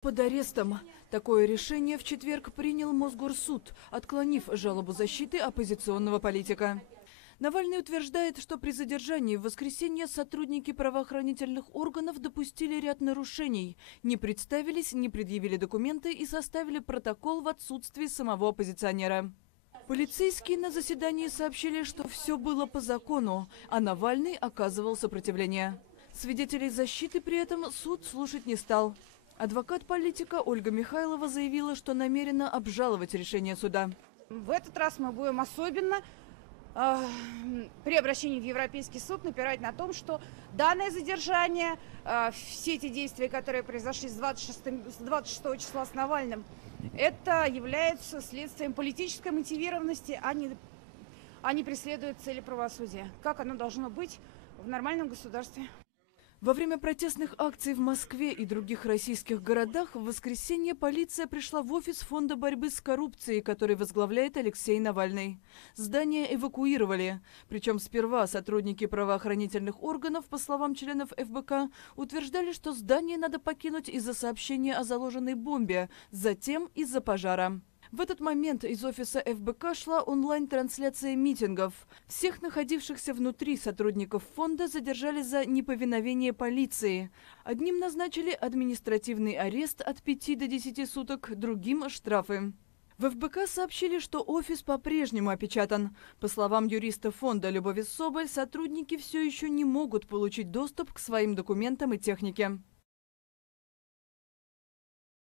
Под арестом. Такое решение в четверг принял Мосгорсуд, отклонив жалобу защиты оппозиционного политика. Навальный утверждает, что при задержании в воскресенье сотрудники правоохранительных органов допустили ряд нарушений, не представились, не предъявили документы и составили протокол в отсутствии самого оппозиционера. Полицейские на заседании сообщили, что все было по закону, а Навальный оказывал сопротивление. Свидетелей защиты при этом суд слушать не стал. Адвокат политика Ольга Михайлова заявила, что намерена обжаловать решение суда. В этот раз мы будем особенно при обращении в Европейский суд напирать на том, что данное задержание, все эти действия, которые произошли с 26 числа с Навальным, это является следствием политической мотивированности, а не преследует цели правосудия, как оно должно быть в нормальном государстве. Во время протестных акций в Москве и других российских городах в воскресенье полиция пришла в офис Фонда борьбы с коррупцией, который возглавляет Алексей Навальный. Здание эвакуировали. Причем сперва сотрудники правоохранительных органов, по словам членов ФБК, утверждали, что здание надо покинуть из-за сообщения о заложенной бомбе, затем из-за пожара. В этот момент из офиса ФБК шла онлайн-трансляция митингов. Всех находившихся внутри сотрудников фонда задержали за неповиновение полиции. Одним назначили административный арест от 5 до 10 суток, другим – штрафы. В ФБК сообщили, что офис по-прежнему опечатан. По словам юриста фонда Любови Соболь, сотрудники все еще не могут получить доступ к своим документам и технике.